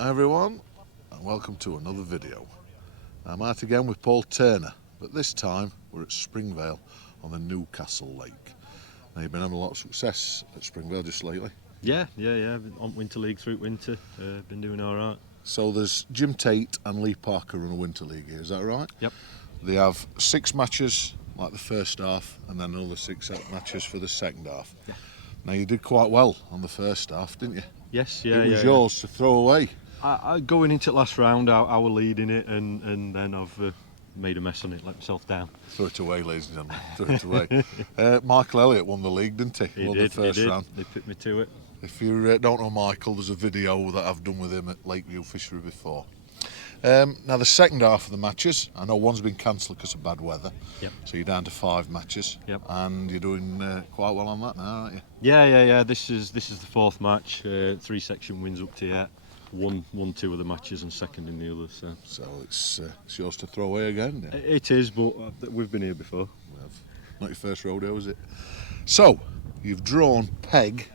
Hi everyone, and welcome to another video. I'm out again with Paul Turner, but this time we're at Springvale on the Newcastle Lake. Now you've been having a lot of success at Springvale just lately. Yeah. Been on Winter League through winter, been doing all right. So there's Jim Tate and Lee Parker run a Winter League here, is that right? Yep. They have 6 matches like the first half and then another 6 matches for the second half. Yeah. Now you did quite well on the first half, didn't you? Yes, It was yours to throw away. I going into the last round, I was leading it, and then I've made a mess on it, let myself down. Throw it away, ladies and gentlemen. Throw it away. Michael Elliott won the league, didn't he? He won did, the first round. They put me to it. If you don't know Michael, there's a video that I've done with him at Lakeview Fishery before. Now the second half of the matches, I know one's been cancelled because of bad weather. Yep. So you're down to 5 matches. Yep. And you're doing quite well on that now, aren't you? Yeah. This is the 4th match. 3 section wins up to yet. Won 2 of the matches and second in the others. So it's yours to throw away again. Yeah? It is, but we've been here before. We have. Not your first rodeo, is it? So you've drawn peg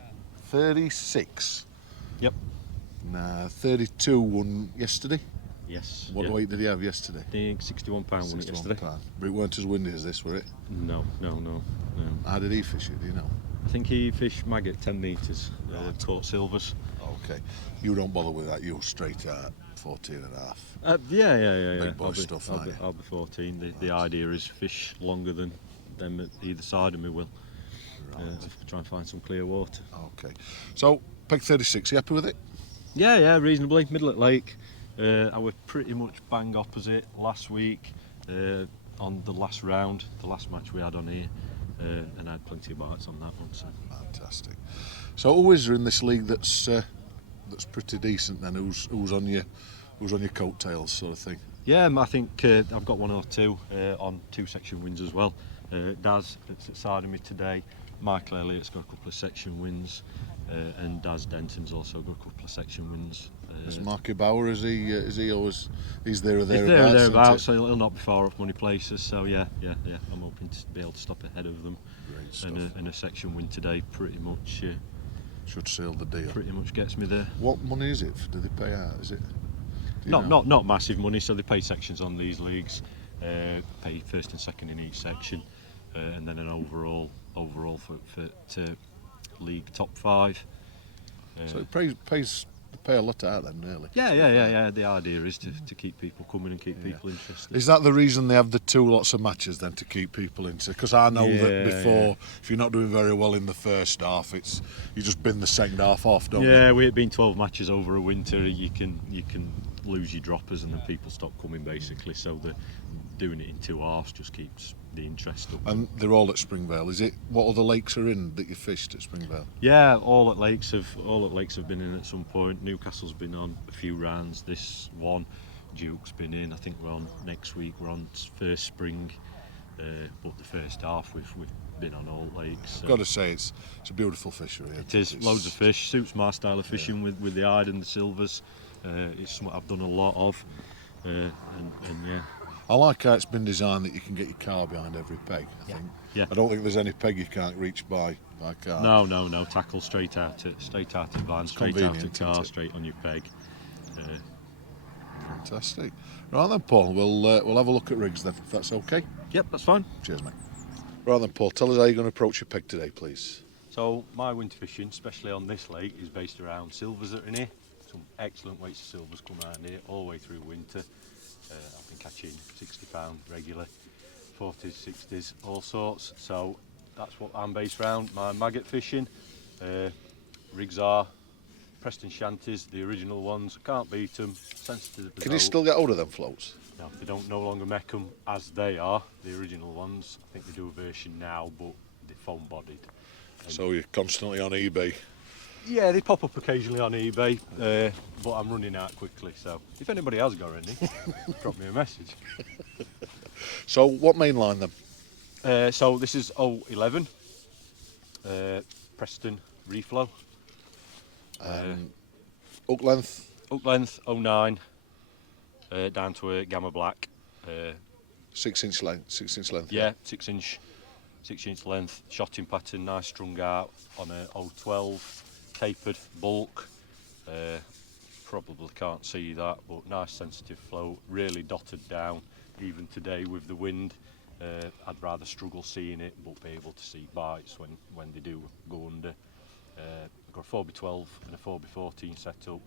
36. Yep. Now 32 won yesterday. Yes. What weight did he have yesterday? I think £61 won it yesterday. £61. But it weren't as windy as this, were it? No. How did he fish it, do you know? I think he fished maggot 10 metres, caught silvers. Okay. You don't bother with that, you're straight at 14 and a half. Yeah. Big boy stuff, aren't you? I'll be 14. The idea is fish longer than them at either side of me will. Right. Try and find some clear water. Okay. So, peg 36, you happy with it? Yeah, reasonably. Middle at lake. I was pretty much bang opposite last week on the last round, the last match we had on here, and I had plenty of bites on that one. So. Fantastic. So, who is there in this league that's pretty decent then? Who's on your coattails, sort of thing? Yeah, I think I've got 1 or 2 on 2 section wins as well. Daz, that's at side of me today. Michael Elliott's got a couple of section wins, and Daz Denton's also got a couple of section wins. Is Marky Bauer, is he always, he's there or He's thereabouts? thereabouts, so he'll not be far off money places. So yeah. I'm hoping to be able to stop ahead of them. Great stuff. And a section win today pretty much Should seal the deal. pretty much gets me there. What money is it? Do they pay out? Is it? Not massive money. So they pay sections on these leagues. Pay first and second in each section, and then an overall for league top 5. So it pays pay a lot out then, really. Yeah. The idea is to keep people coming and keep people interested. Is that the reason they have the 2 lots of matches then, to keep people into? Because I know that before, if you're not doing very well in the first half, you just bin the second half off, don't you? Yeah, we've been 12 matches over a winter. You can lose your droppers and then people stop coming basically. So doing it in 2 halves just keeps the interest up. And they're all at Springvale. Is it? What other lakes are in that you fished at Springvale? Yeah, all at lakes have been in at some point. Newcastle's been on a few rounds. This one, Duke's been in. I think we're on next week. We're on first spring, but the first half we've been on all lakes. I've got to say it's a beautiful fishery. It is. Loads of fish. Suits my style of fishing with the hide and the silvers. It's something I've done a lot of, and yeah. I like how it's been designed that you can get your car behind every peg. I think. Yeah. I don't think there's any peg you can't reach by car. No. Tackle straight out of line, straight out of car, straight on your peg. Fantastic. Right then, Paul. We'll have a look at rigs then, if that's okay. Yep, that's fine. Cheers, mate. Right then, Paul. Tell us how you're going to approach your peg today, please. So my winter fishing, especially on this lake, is based around silvers that are in here. Some excellent weights of silvers come around here all the way through winter. I've been catching £60 regular, 40s, 60s, all sorts. So that's what I'm based around. My maggot fishing rigs are Preston Shanties, the original ones. Can't beat them. Sensitive. Can you still get hold of them floats? No, they don't no longer make them as they are, the original ones. I think they do a version now, but they're foam bodied. So you're constantly on eBay. Yeah, they pop up occasionally on eBay, but I'm running out quickly, so if anybody has got any, drop me a message. So what main line then? So this is 011, Preston reflow. Hook length? Hook length 09, down to a Gamma Black. 6 inch length. Yeah, 6 inch length, shotting pattern, nice strung out on a 012. Tapered bulk, probably can't see that, but nice sensitive float, really dotted down. Even today with the wind, I'd rather struggle seeing it, but be able to see bites when they do go under. I've got a 4x12 and a 4x14 setup,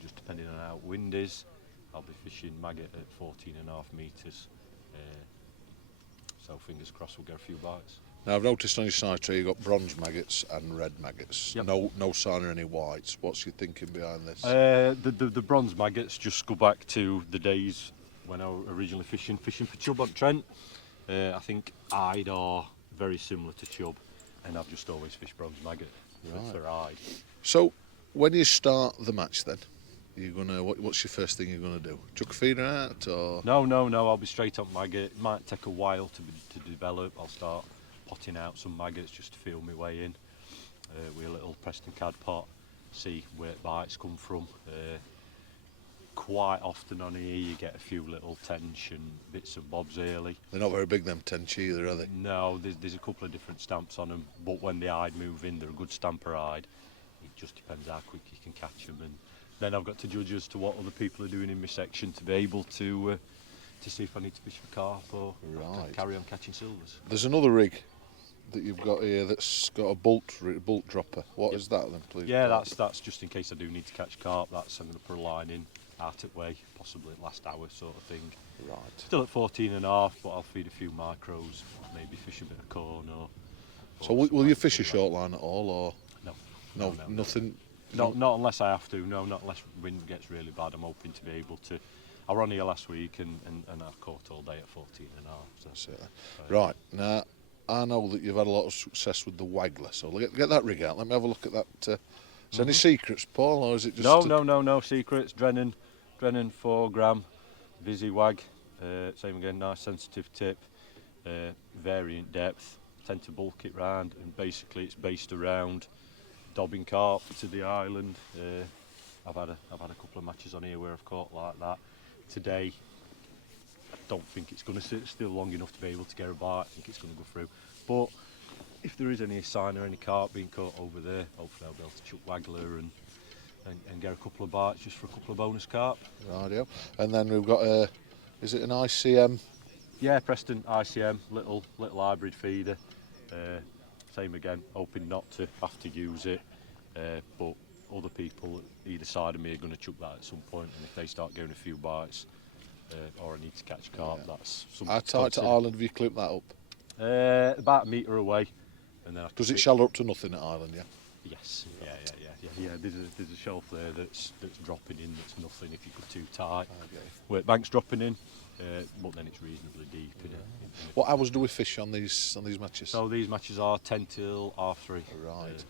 just depending on how wind is. I'll be fishing maggot at 14.5 metres, so fingers crossed we'll get a few bites. Now I've noticed on your side tray you've got bronze maggots and red maggots. Yep. No sign of any whites. What's your thinking behind this? The bronze maggots just go back to the days when I was originally fishing for chub on Trent. I think eyed are very similar to chub, and I've just always fished bronze maggot for eyed. So when you start the match then, you're gonna what's your first thing you're gonna do? Chuck a feeder out or? No, I'll be straight on maggot. It might take a while to develop. I'll start potting out some maggots just to feel my way in with a little Preston cad pot, see where bites come from. Quite often on here you get a few little tench and bits and bobs early. They're not very big, them tench either, are they? No, there's a couple of different stamps on them, but when the eyed move in, they're a good stamper eyed. It just depends how quick you can catch them, and then I've got to judge as to what other people are doing in my section to be able to see if I need to fish for carp or carry on catching silvers. There's another rig that you've got here that's got a bolt dropper. What is that then, please? Yeah, that's just in case I do need to catch carp. I'm going to put a line in out at way, possibly last hour sort of thing. Right. Still at 14.5, but I'll feed a few micros, maybe fish a bit of corn or. So will you fish a short line at all, or? No, Nothing. Not unless I have to. No, not unless wind gets really bad. I'm hoping to be able to. I ran here last week and I've caught all day at 14.5. So. That's it. Right now, I know that you've had a lot of success with the waggler. So get that rig out. Let me have a look at that. Is there any secrets, Paul, or is it just? No secrets. Drennan 4 gram, Visi wag. Same again, nice sensitive tip, variant depth. Tend to bulk it round, and basically it's based around dobbing carp to the island. I've had a couple of matches on here where I've caught like that. Today, I don't think it's going to sit still long enough to be able to get a bite. I think it's going to go through. But if there is any sign or any carp being caught over there, hopefully I'll be able to chuck waggler and get a couple of bites just for a couple of bonus carp. Rightio. And then we've got is it an ICM? Yeah, Preston ICM, little hybrid feeder. Same again, hoping not to have to use it, but other people either side of me are going to chuck that at some point, and if they start getting a few bites, or I need to catch carp, that's something. How tight to Ireland have you clipped that up? About a metre away, and then Does it shallow up to nothing at Ireland? Yeah. Yes. Yeah. There's a shelf there that's dropping in. That's nothing if you go too tight. Okay. Where bank's dropping in, but then it's reasonably deep. What hours do we fish on these matches? So these matches are 10 till 3:30. Right.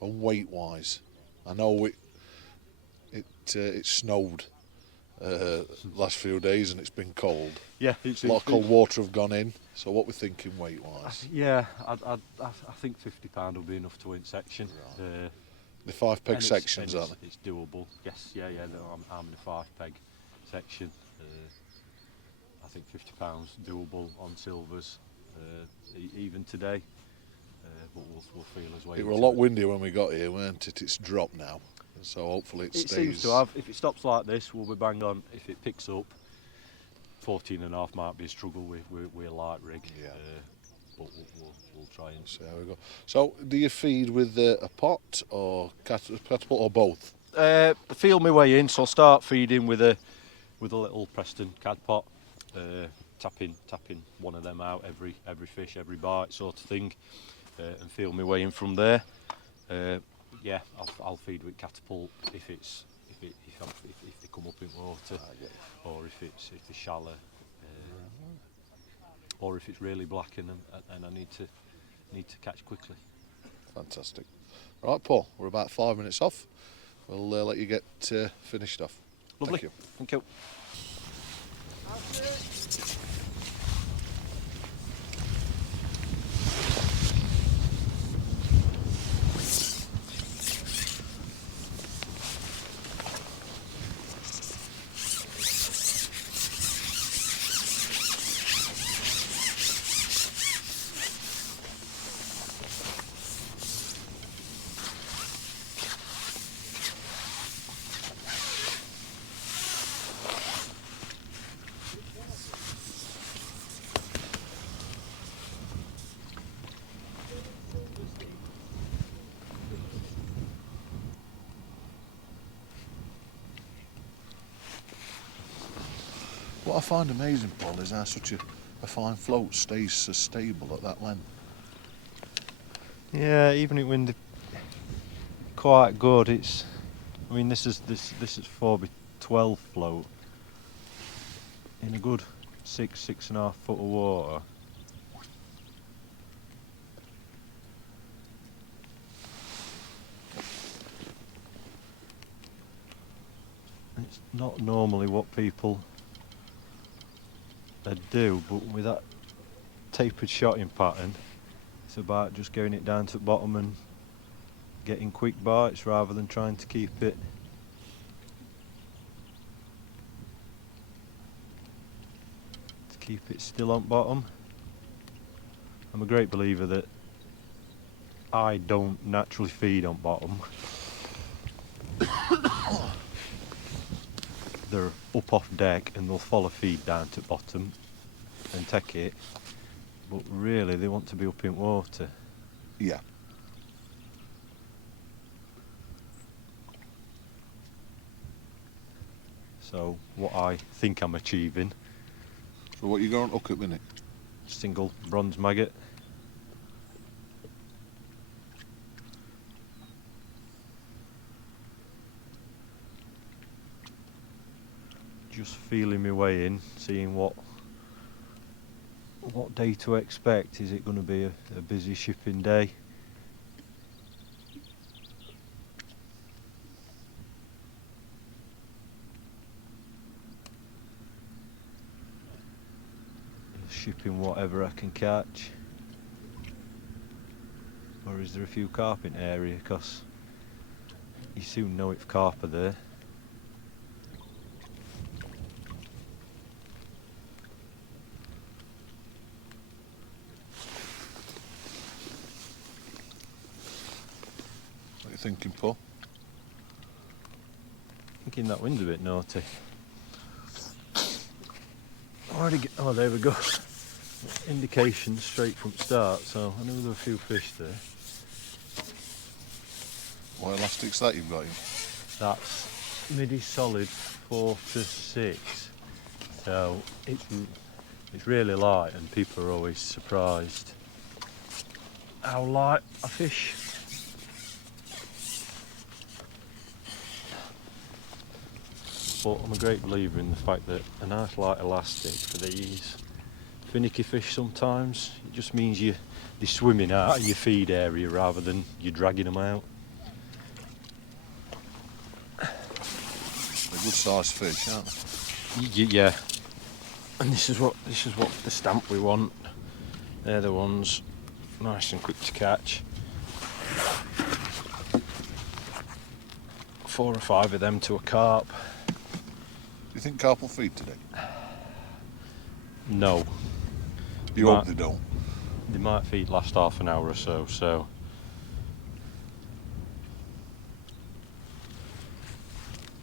And weight wise, I know it snowed last few days and it's been cold. Yeah, a lot of cold water have gone in. So what we're thinking weight wise? Yeah, I think £50 will be enough to win section. Right. The 5 peg sections, aren't they? It's doable. Yes, yeah. I'm in a 5 peg section. I think £50 doable on silvers, even today. But we'll feel as well. It was a lot windier when we got here, weren't it? It's dropped now, so hopefully it stays. It seems to have. If it stops like this, we'll be bang on. If it picks up, 14.5 might be a struggle with a light rig. Yeah. But we'll try and see how we go. So, do you feed with a pot or catapult or both? Feel my way in, so I'll start feeding with a little Preston cad pot. Tapping one of them out every fish, every bite, sort of thing, and feel my way in from there. Yeah, I'll feed with catapult if they come up in water, or if they're shallow, or if it's really black and I need to catch quickly. Fantastic. Right, Paul, we're about 5 minutes off. We'll let you get finished off. Lovely. Thank you. Thank you. What I find amazing, Paul, is how such a fine float stays so stable at that length. Yeah, even when they're quite good, it's. I mean, this is 4x12 float in a good 6.5 foot of water. It's not normally what people do, but with that tapered shotting pattern, it's about just going it down to the bottom and getting quick bites rather than trying to keep it still on bottom. I'm a great believer that I don't naturally feed on bottom. They're up off deck and they'll follow feed down to bottom and take it, but really they want to be up in water. Yeah. So what I think I'm achieving, So what you going to hook at minute? single bronze maggot. Just feeling my way in, seeing what day to expect. Is it going to be a busy shipping day? Shipping whatever I can catch, or is there a few carp in the area? Because you soon know if carp are there. What are you thinking, Paul? Thinking that wind's a bit naughty. Oh, there we go. Indication straight from start, so I knew there were a few fish there. What elastics that you've got in? That's midi solid 4 to 6, so it's really light, and people are always surprised how light a fish. But I'm a great believer in the fact that a nice light elastic for these finicky fish sometimes, it just means they're swimming out of your feed area rather than you dragging them out. They're good sized fish, aren't they? Yeah, and this is what the stamp we want. They're the ones nice and quick to catch. 4 or 5 of them to a carp. Do you think carp will feed today? No. You hope they don't. They might feed last half an hour or so.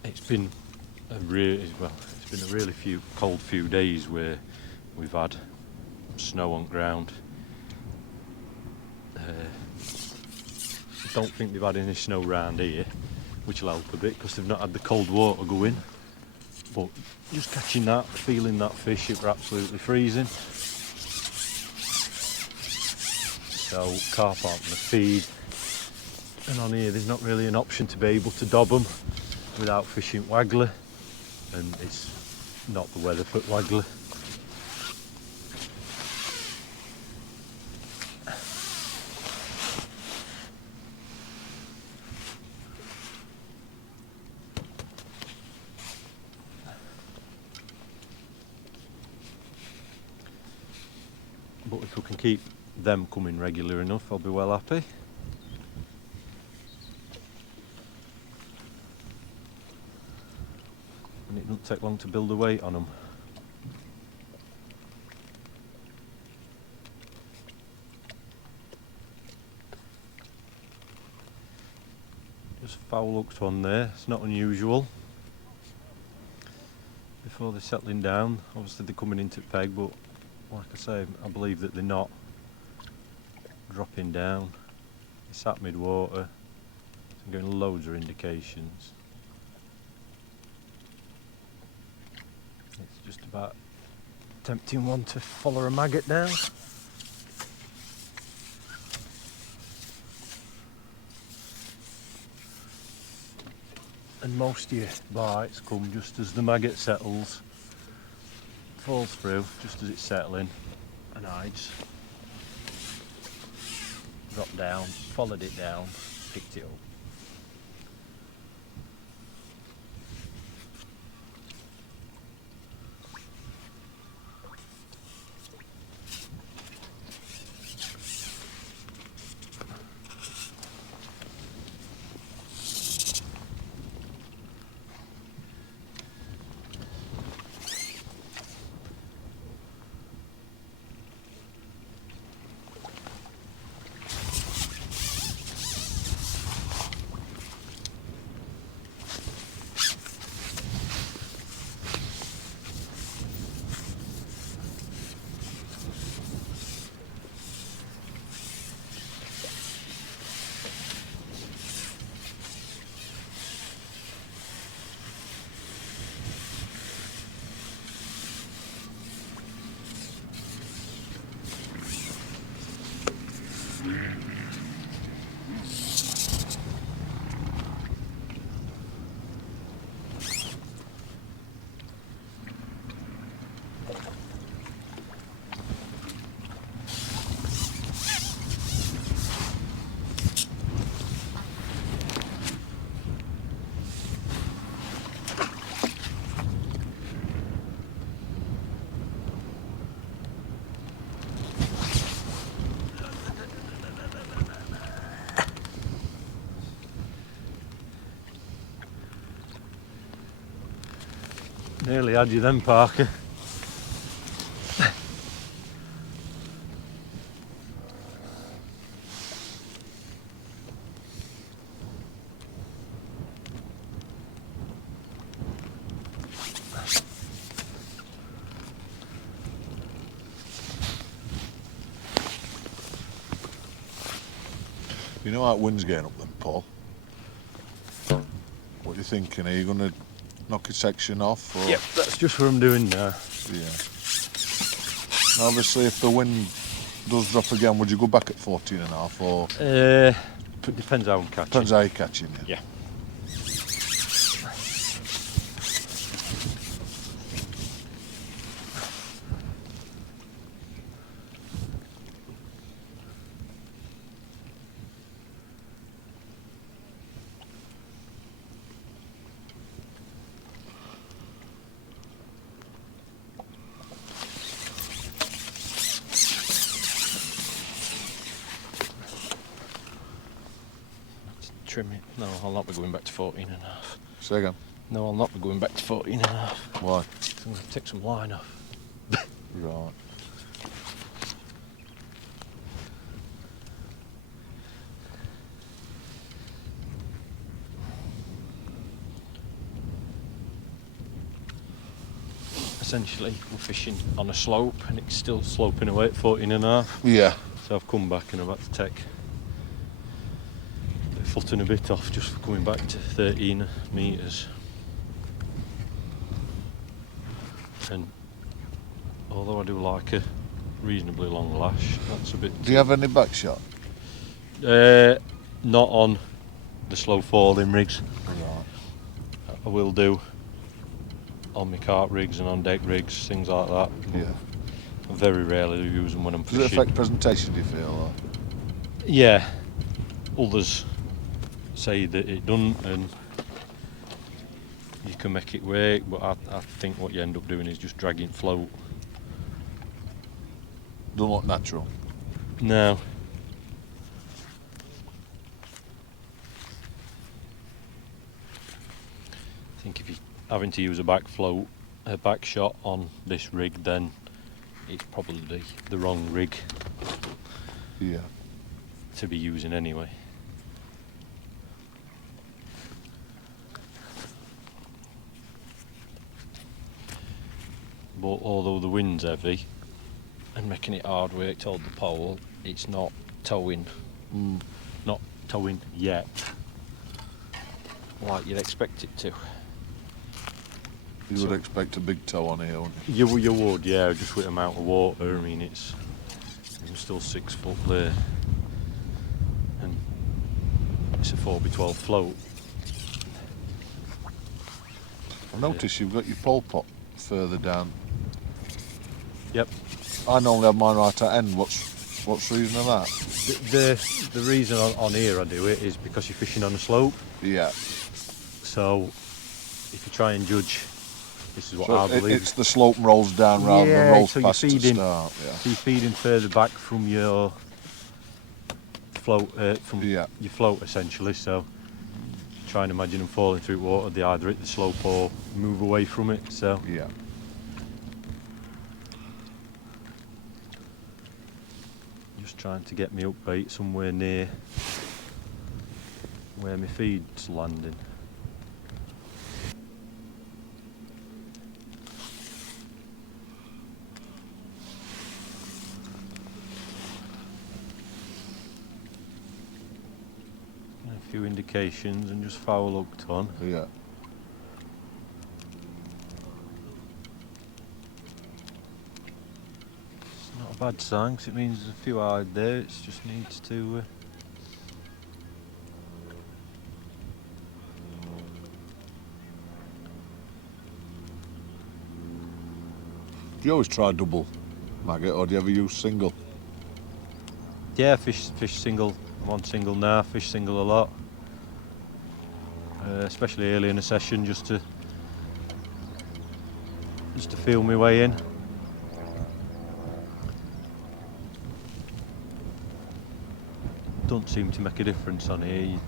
It's been a really cold few days where we've had snow on ground. Don't think they've had any snow round here, which will help a bit because they've not had the cold water go in. But just catching that, feeling that fish, it were absolutely freezing. So carp aren't going to feed, and on here there's not really an option to be able to dob them without fishing waggler, and it's not the weather for waggler. But if we can keep them coming regular enough, I'll be well happy. And it doesn't take long to build a weight on them. Just foul hooked one there, it's not unusual. Before they're settling down, obviously they're coming into peg, but like I say, I believe that they're not dropping down. It's at mid-water. I'm getting loads of indications. It's just about tempting one to follow a maggot down. And most of your bites come just as the maggot settles, falls through just as it's settling, and I just dropped down, followed it down, picked it up. Nearly had you then, Parker. You know how that wind's getting up then, Paul? What are you thinking? Are you going to knock a section off? Or? Yep, that's just what I'm doing now. Yeah. Now obviously, if the wind does drop again, would you go back at 14.5 or? It depends how I'm catching. Depends how you're catching it. Yeah. Trim it. No, I'll not be going back to 14.5. Say again. No, I'll not be going back to 14.5. Why? I'm going to take some line off. Right. Essentially, we're fishing on a slope and it's still sloping away at 14.5. Yeah. So I've come back and I've had to take a foot and a bit off just for coming back to 13 metres. And although I do like a reasonably long lash, that's a bit... Do you have any back shot? Not on the slow falling rigs. Right. I will do on my carp rigs and on deck rigs, things like that. Yeah. I very rarely use them when I'm Does fishing. it affect presentation, do you feel? Or? Yeah. Others say that it doesn't and you can make it work, but I think what you end up doing is just dragging float. Don't look natural. No. I think if you're having to use a back shot on this rig, then it's probably the wrong rig Yeah. to be using anyway. But although the wind's heavy and making it hard work to hold the pole, it's not towing. Not towing yet like you'd expect it to. You would expect a big tow on here, wouldn't you? You would, yeah, just with the amount of water. I mean, it's still 6 foot there, and it's a 4x12 float. I notice you've got your pole pot further down. Yep. I normally have mine right at end. What's the reason of that? The reason on here I do it is because you're fishing on a slope. Yeah. So if you try and judge, this is what So I believe. it's the slope rolls down rather than rolls so past you're the feeding, start. Yeah. So you're feeding further back from your float, your float essentially. So try and imagine them falling through water. They either hit the slope or move away from it. So Yeah. just trying to get me up bait somewhere near where my feed's landing. A few indications and just foul hooked on. Yeah. It's not a bad sign 'cause it means there's a few hide there. It just needs to. Do you always try double maggot, or do you ever use single? Yeah, fish single. I'm on single now. Fish single a lot, especially early in a session, just to feel my way in. Don't seem to make a difference on here.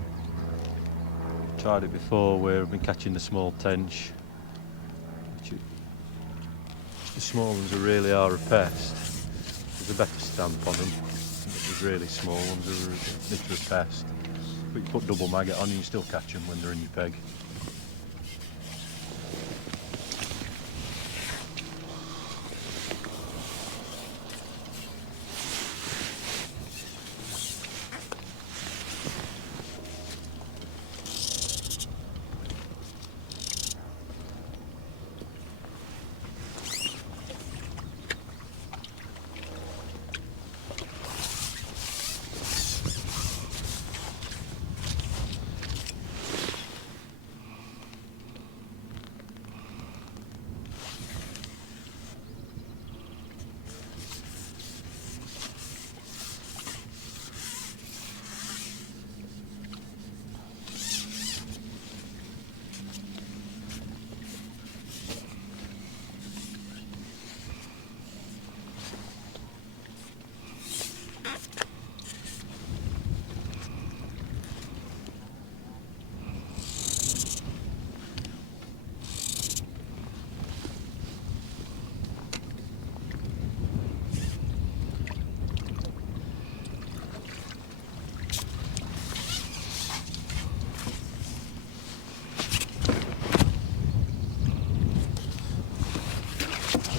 Tried it before where I've been catching the small tench. The small ones are really are a pest. There's a better stamp on them. But the really small ones are a bit of a pest. But you put double maggot on and you still catch them when they're in your peg.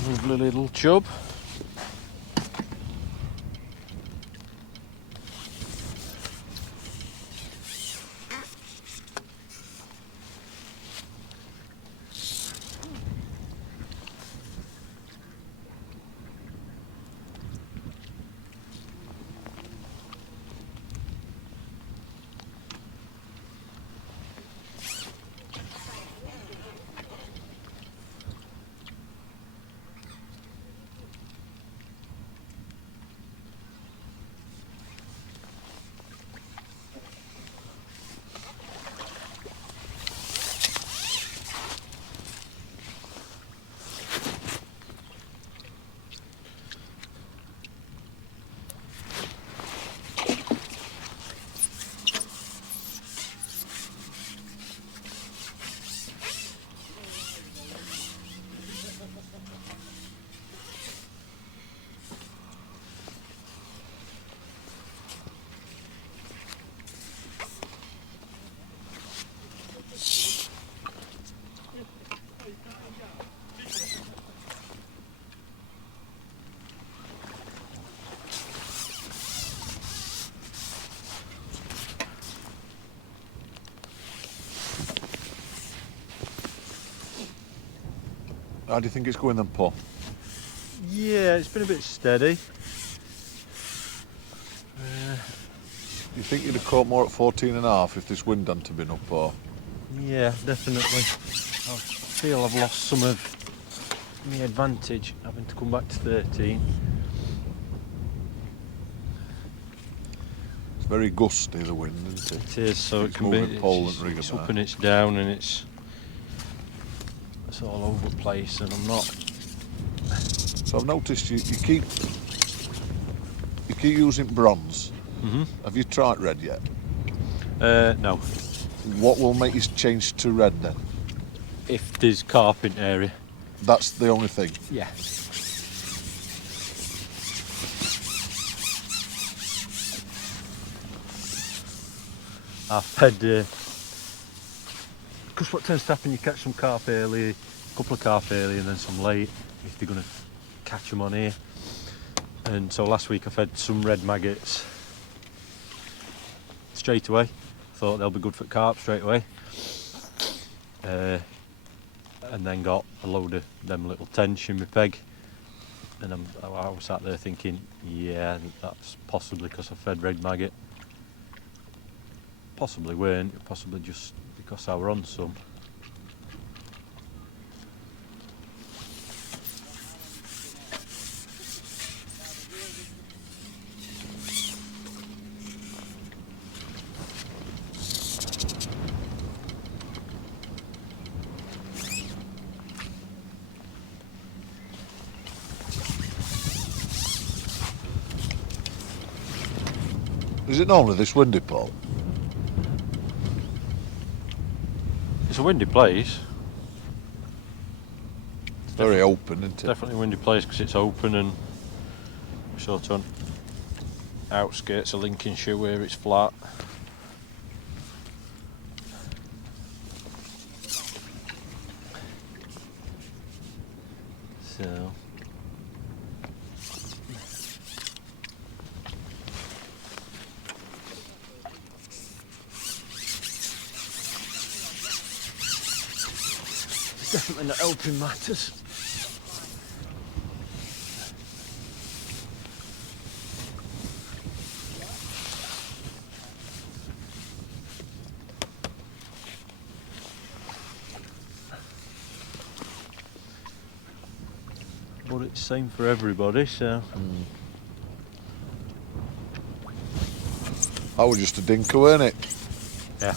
Lovely little chub. How do you think it's going then, Paul? Yeah, it's been a bit steady. You think you'd have caught more at 14.5 if this wind hadn't been up, or? Yeah, definitely. I feel I've lost some of my advantage having to come back to 13. It's very gusty, the wind, isn't it? It is, so It's it can be. moving pole and rig It's and up that. and it's down, and it's all over the place, and I'm not. So I've noticed you keep using bronze. Mhm. Have you tried red yet? No. What will make you change to red then? If there's carp in the area. That's the only thing. Yeah. I've fed. Because what tends to happen, you catch some carp early, a couple of carp early, and then some late if they're going to catch them on here. And so last week I fed some red maggots straight away. Thought they'll be good for carp straight away. And then got a load of them little tench in my peg. And I was sat there thinking, yeah, that's possibly because I fed red maggot. Possibly weren't, possibly just because I were on some. Is it normally this windy, Paul? It's a windy place. It's very open, isn't it? Definitely a windy place because it's open and sort of on outskirts of Lincolnshire where it's flat. So it's definitely not helping matters. But it's same for everybody, so That was just a dinker, weren't it? yeah.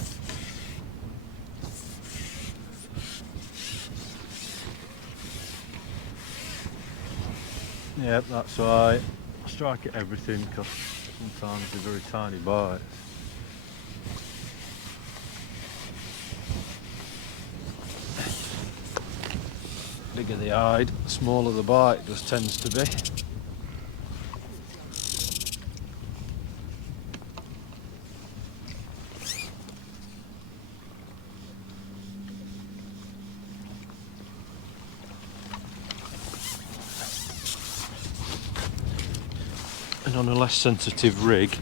Yeah, that's why I strike at everything because sometimes they're very tiny bites. Bigger the hide, smaller the bite just tends to be. And on a less sensitive rig,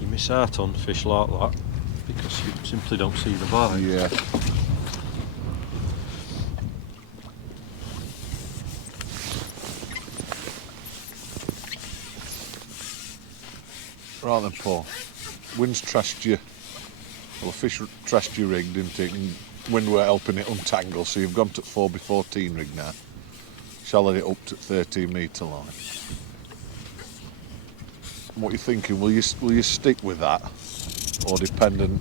you miss out on fish like that because you simply don't see the bite. Yeah. Right then, Paul. Wind's trashed you. Well, the fish trashed your rig, didn't it? And wind were helping it untangle, so you've gone to 4x14 rig now. Shallowed it up to 13 metre line. What are you thinking? Will you stick with that, or dependent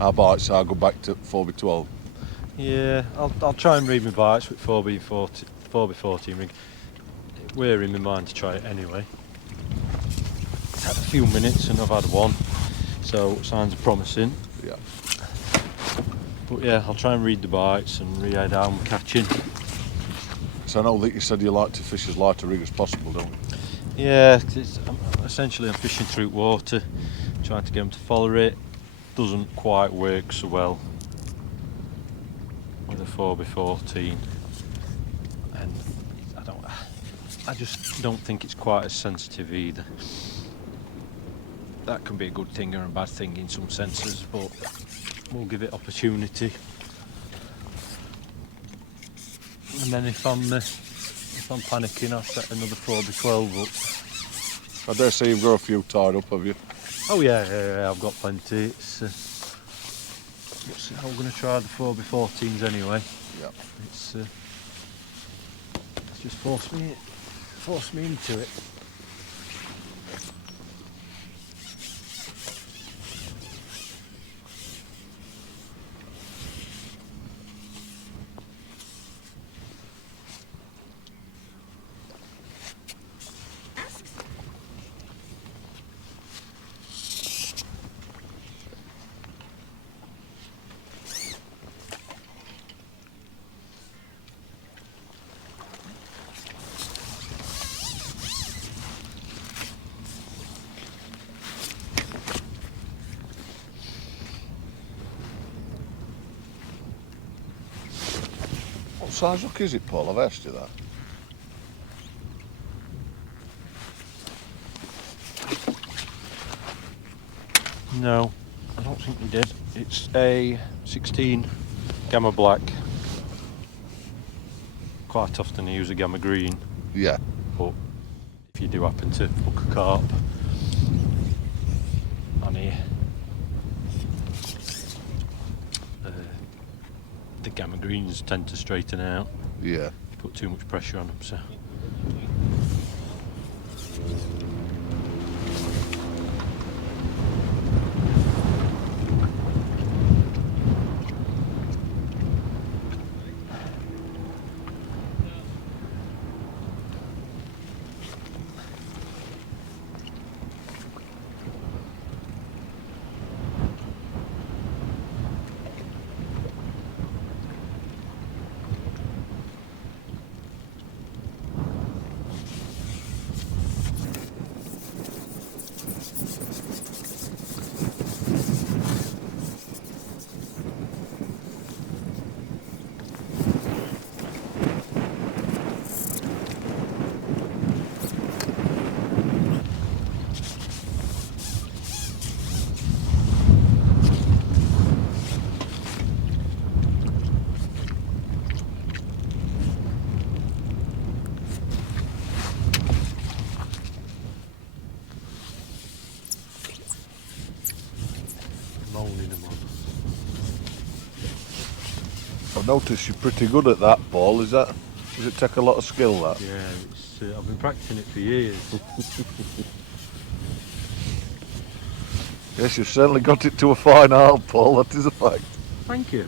our bites are, go back to 4x12? Yeah, I'll try and read my bites with 4x14 rig. We're in my mind to try it anyway. It's had a few minutes and I've had one, so signs are promising. Yeah. But yeah, I'll try and read the bites and read how I'm catching. So I know that you said you like to fish as light a rig as possible, don't you? Yeah, essentially I'm fishing through water, trying to get them to follow it. Doesn't quite work so well with a 4x14, and I just don't think it's quite as sensitive either. That can be a good thing or a bad thing in some senses, but we'll give it opportunity. And then if I'm panicking, I'll set another 4x12 up. I dare say you've got a few tied up, have you? Oh yeah, I've got plenty. It's I'm going to try the 4x14s anyway. Yeah. It's just forced me into it. What size hook is it, Paul? I've asked you that. No, I don't think we did. It's a 16 Gamma Black. Quite often I use a Gamma Green, Yeah. but if you do happen to hook a carp on here, the Gamma Greens tend to straighten out. Yeah. You put too much pressure on them, so. Moaning them on. I've noticed you're pretty good at that, Paul. Does it take a lot of skill, that? Yeah, I've been practicing it for years. Yes, you've certainly got it to a fine art, Paul. That is a fact. Thank you.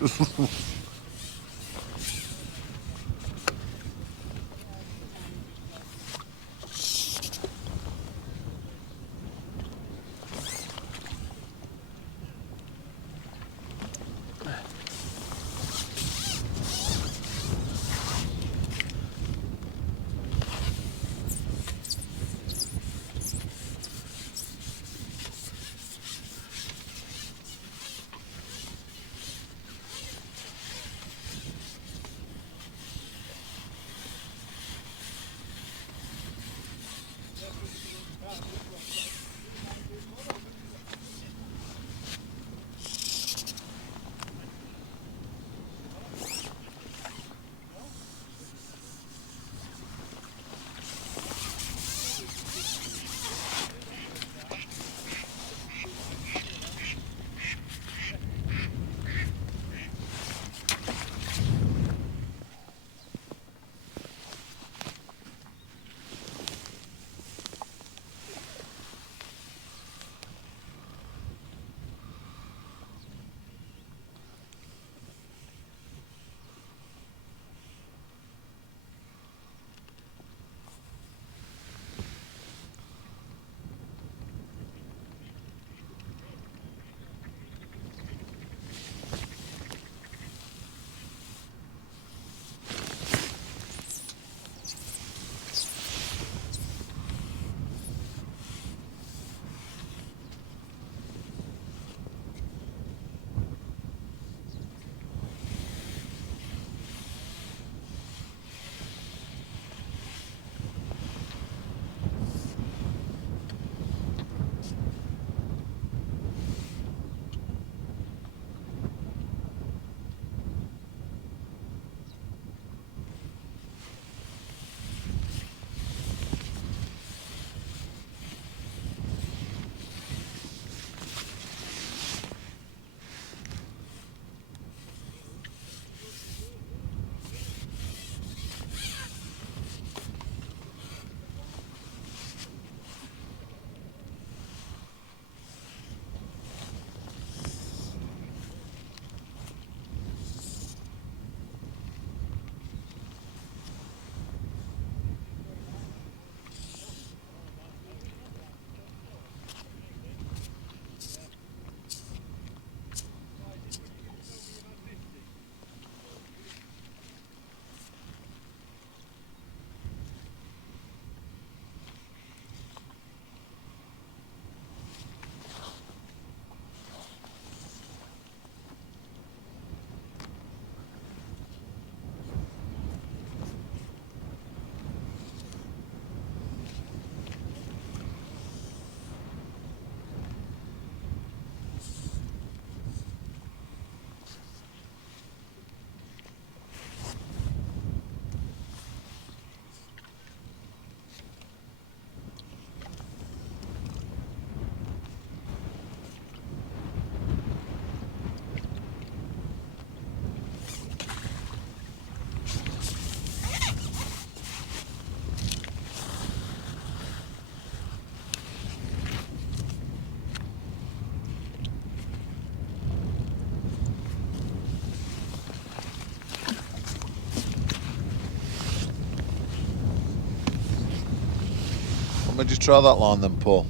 What made you try that line then, Paul?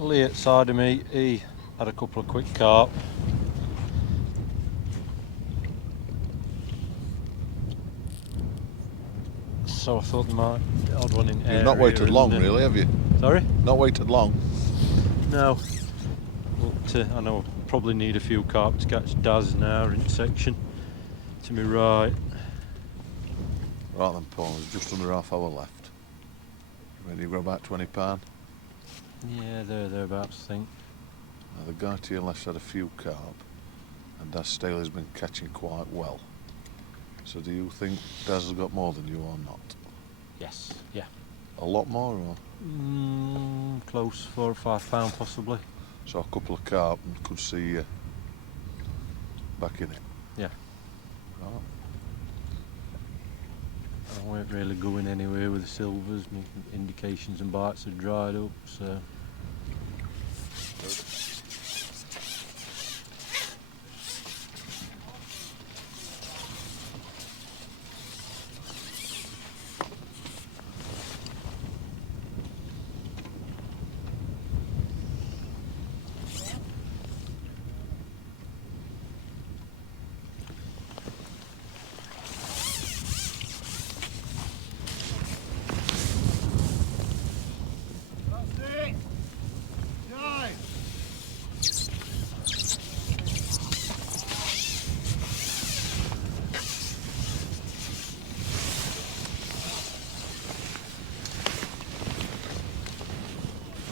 Lee at side of me, he had a couple of quick carp. So I thought they might be odd one in area. You've not waited long, really, have you? Sorry? Not waited long. No. But I know I probably need a few carp to catch Daz now in section. To me right. Right then, Paul, there's just under half hour left. Ready to go about £20? Yeah, thereabouts, I think. Now, the guy to your left's had a few carp, and Daz Staley's been catching quite well. So do you think Daz has got more than you or not? Yes, yeah. A lot more, or? Close, £4 or £5 possibly. So a couple of carp and could see you back in it? Yeah. Right. I weren't really going anywhere with the silvers. My indications and bites had dried up, so.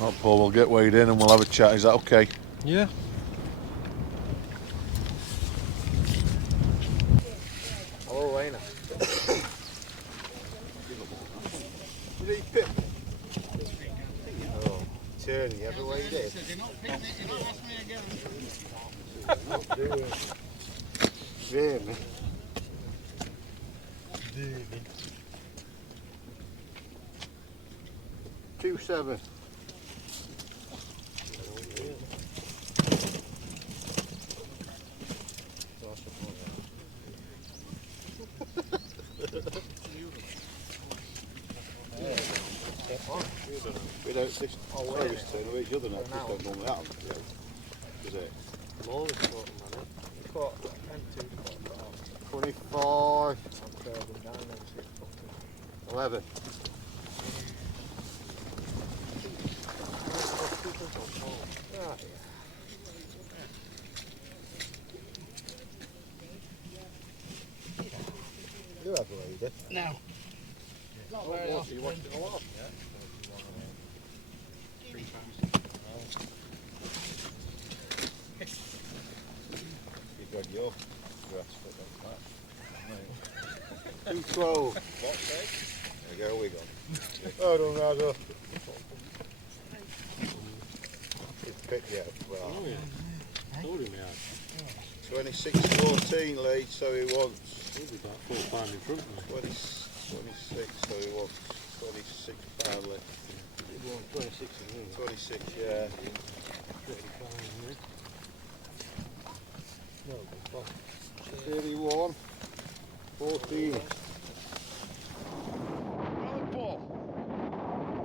Right, Paul, we'll get weighed in and we'll have a chat. Is that okay? Yeah. Hello, Raina. Did he pick? Oh, turn, you ever weighed it? Really? 2-7. We don't this this turn away each other now. This don't normally happen, does it? I'm always caught them, man. Caught 25. I'll curve them down and see it. 11. Ah, yeah. You have weighed it? No. Not very often. You watched it a lot? Yeah. 3 times. You got your grass foot like that. 212. There you go, we got. Oh, don't matter. It's picked yet. Well, Oh yeah. Told him he had. 26-14 lead, so he wants. He'll be about £4 in front of me. 26, so he wants £26 left. He won 26 in here. 26, yeah. 35 in here. No, but 31, 14. Right, Paul.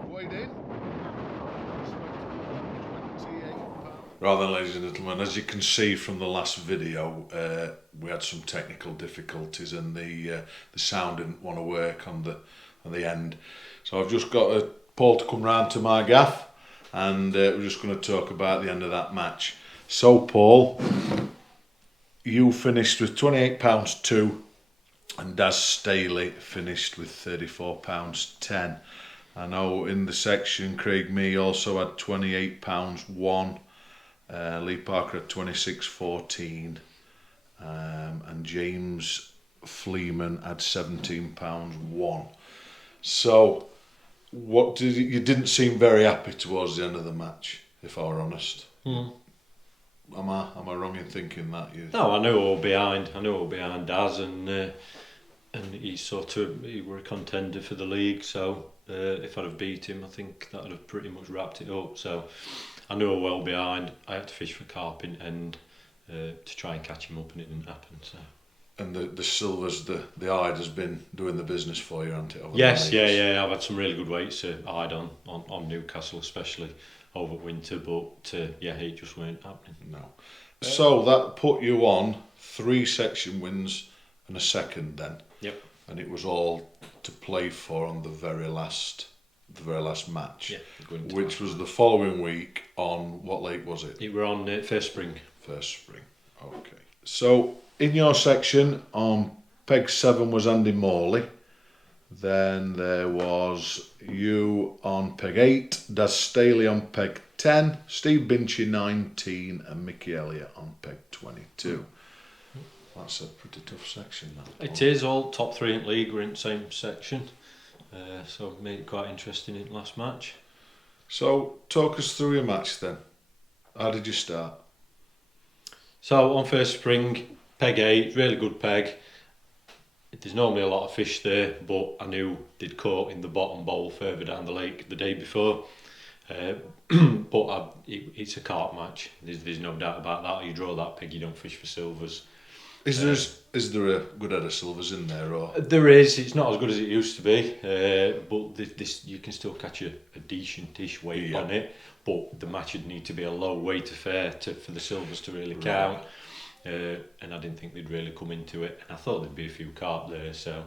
Weighed in. Right then, ladies and gentlemen, as you can see from the last video, we had some technical difficulties and the sound didn't want to work on the end. So I've just got Paul to come round to my gaff, and we're just going to talk about the end of that match. So Paul, you finished with £28.2 and Daz Staley finished with £34.10. I know in the section Craig Mee also had £28.1. Lee Parker at 26.14, and James Fleeman had £17.1. So, you didn't seem very happy towards the end of the match, if I were honest. Mm. Am I wrong in thinking that? No, I knew all behind. I knew all behind Daz, and he were a contender for the league. So if I'd have beat him, I think that would have pretty much wrapped it up. So I knew all well behind. I had to fish for carp in end to try and catch him up, and it didn't happen. So And the silvers, the hide has been doing the business for you, hasn't it? Over Yes, the weeks? yeah. I've had some really good weights to hide on Newcastle, especially over winter. But yeah, it just weren't happening. No. So that put you on 3 section wins and a second then. Yep. And it was all to play for on the very last match. Yeah. Which was the following week on what lake was it? It were on First Spring. First Spring. Okay. So in your section on peg 7 was Andy Morley. Then there was you on peg 8, Daz Staley on peg 10, Steve Binchy 19 and Mickey Elliott on peg 22. That's a pretty tough section, that. It is, all top 3 in league were in the same section. So it made it quite interesting in the last match. So talk us through your match then. How did you start? So on First Spring, peg 8, really good peg. There's normally a lot of fish there, but I knew they'd caught in the bottom bowl further down the lake the day before. But it's a carp match. There's no doubt about that. You draw that peg, you don't fish for silvers. Is there a good head of silvers in there, or? There is. It's not as good as it used to be, but this you can still catch a decent-ish weight on it. But the match would need to be a low weight affair for the silvers to really count. And I didn't think they'd really come into it. And I thought there'd be a few carp there, so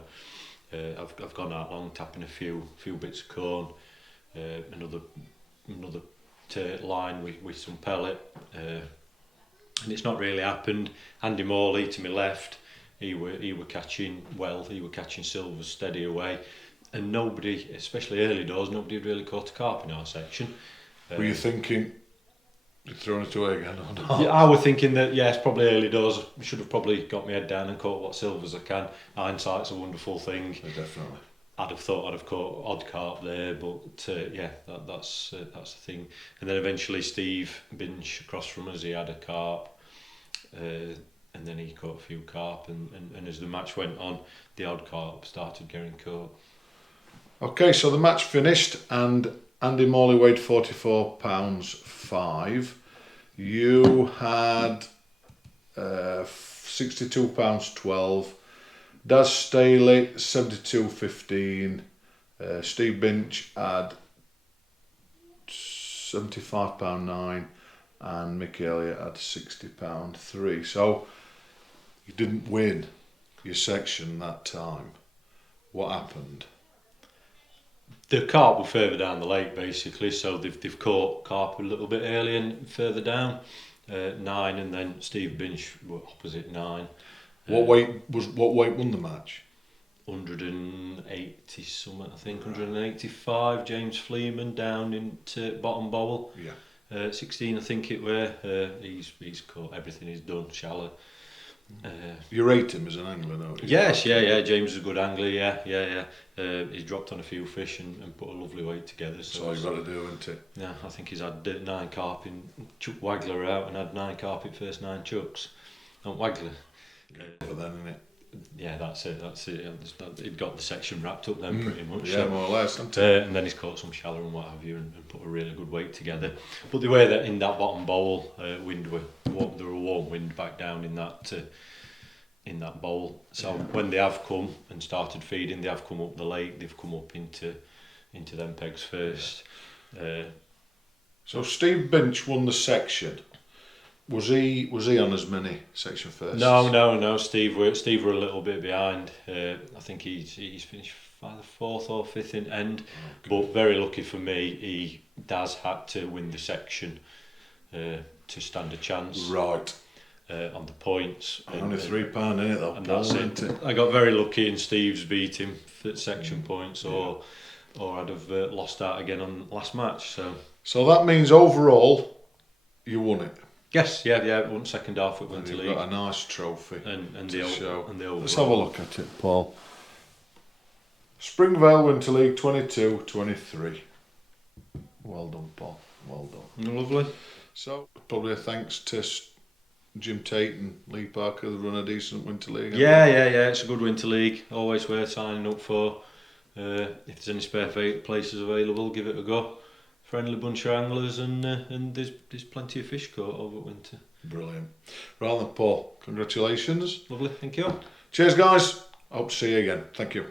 I've gone out long tapping a few bits of corn, another line with some pellet, and it's not really happened. Andy Morley to my left, he were catching well, he were catching silvers steady away, and nobody, especially early doors, nobody had really caught a carp in our section. Were you thinking you'd thrown it away again or not? Yeah, I was thinking that yes, probably early doors. I should have probably got my head down and caught what silvers I can. Hindsight's a wonderful thing. Yeah, definitely. I'd have thought I'd have caught odd carp there, but yeah, that's the thing. And then eventually Steve Binch across from us, he had a carp, and then he caught a few carp, and as the match went on, the odd carp started getting caught. Okay, so the match finished and Andy Morley weighed 44 pounds 5. You had 62 pounds 12. Daz Staley 72.15. Steve Binch had 75 pound 9, and Mickey Elliott had 60 pound 3. So you didn't win your section that time. What happened? The carp were further down the lake basically, so they've caught carp a little bit earlier and further down, 9, and then Steve Binch were opposite 9. What weight won the match? 180 something, I think, 185. James Fleeman down into bottom bowl. Yeah. 16, I think it were. He's caught everything he's done shallow. You rate him as an angler, don't you? Yes, yeah. James is a good angler. Yeah. He's dropped on a few fish and put a lovely weight together. That's all you've got to do, isn't it? Yeah, I think he's had 9 carp in. Chuck Wagler out and had 9 carp in first 9 chucks. And Wagler. But then, innit? Yeah, that's it. He'd got the section wrapped up then pretty much. Yeah, more or less, hasn't it? And then he's caught some shallow and what have you, and put a really good weight together. But the way that in that bottom bowl, there were a warm wind back down in that bowl. So when they have come and started feeding, they have come up the lake. They've come up into them pegs first. So Steve Binch won the section. Was he on as many section firsts? No. Steve were a little bit behind. I think he's finished either 4th or 5th in end. But very lucky for me, Daz had to win the section to stand a chance. Right. On the points. Only £3 in it though. And that's it. I got very lucky and Steve's beat him for section points, or I'd have lost out again on last match. So that means overall, you won it. Yes, yeah. Won second half at Winter League. Got a nice trophy. And to the show. overall. Let's have a look at it, Paul. Springvale Winter League 22-23. Well done, Paul. Well done. Lovely. So probably a thanks to Jim Tate and Lee Parker. They run a decent Winter League. Yeah. It's a good Winter League. Always worth signing up for. If there's any spare places available, give it a go. Friendly bunch of anglers, and there's plenty of fish caught over winter. Brilliant. Right then, Paul. Congratulations. Lovely, thank you. Cheers guys, hope to see you again. Thank you.